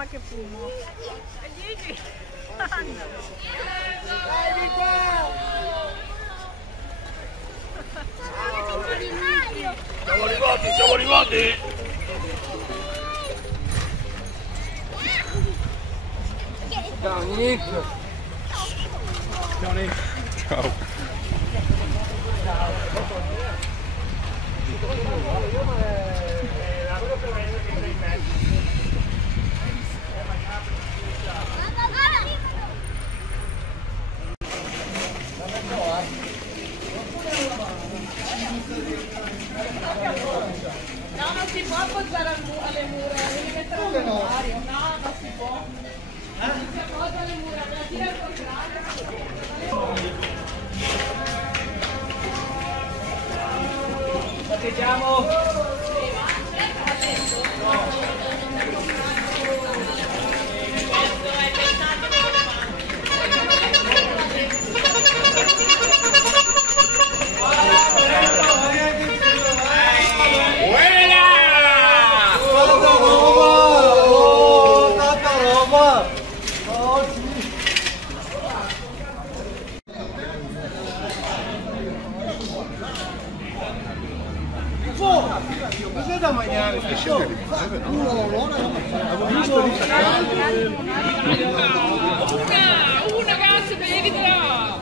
mamma che fumo. E Gigi? Siamo arrivati, siamo arrivati! Ciao Nick! Ciao Nick! Ciao! No, non si può appoggiare alle mura, devi mettere al contrario. No, non si può. Non si appoggia alle mura, me la tira al contrario. Batteggiamo! Cos'è da mangiare? Una cazzo, bevitela!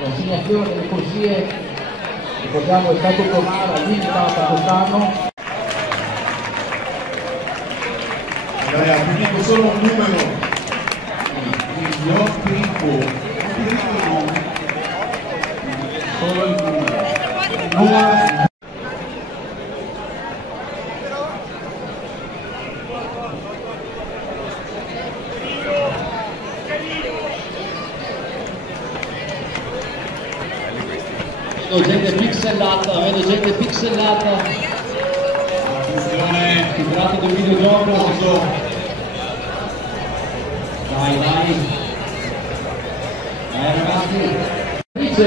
L'assegnazione delle corsie, ricordiamo, è stato Comara limitata quest'anno. Ti dico solo un numero, io Pippo, solo il numero. Vedo gente pixellata, si tratta del videogioco. Dai ragazzi, dice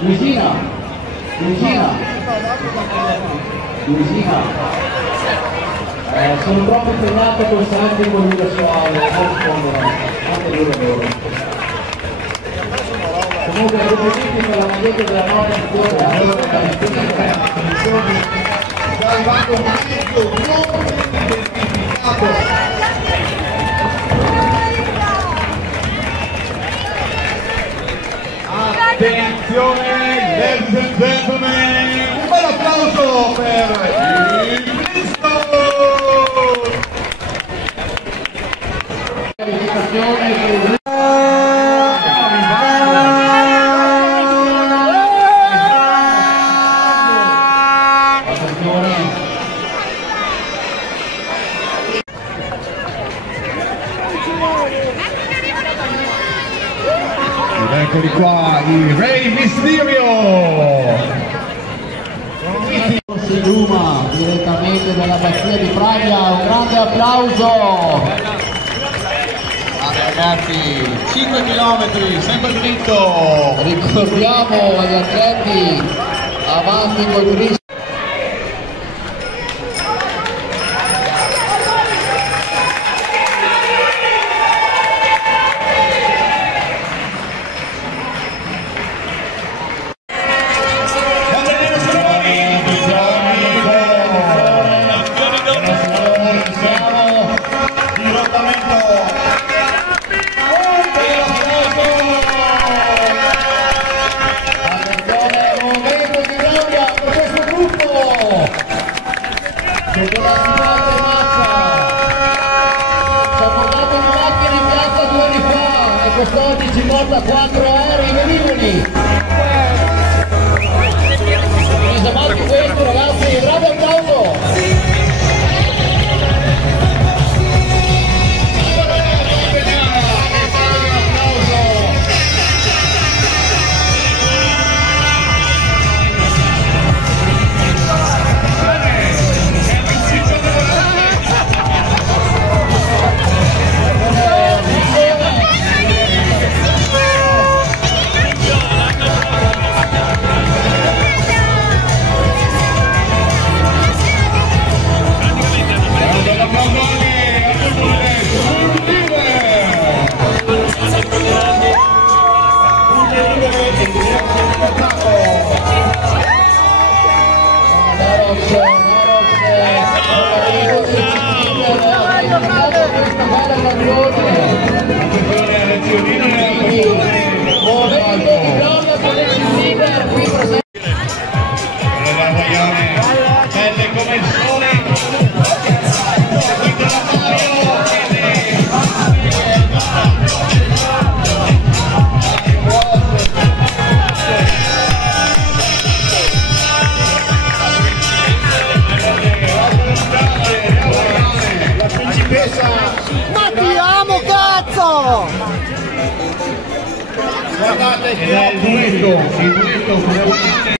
Luisina, sono troppo impegnato con Santi con lui da suave, non rispondono, anche loro. Comunque complimenti per la maglietta della nota sta arrivando un marchio non identificato. Attenzione, ladies and gentlemen, un bel applauso per il Cristo! Eccoli qua, i Rey Mysterio! Si Duma direttamente dalla Bastia di Praglia, un grande applauso! Ragazzi, 5 km, sempre dritto! Ricordiamo agli atleti, avanti col Cristo! Attenzione, Custodi ci porta 4 aerei velivoli. Mise avanti questo ragazzi, bravo applauso. Belle come il sole. La principessa. Ma ti amo, cazzo! Guardate che il duetto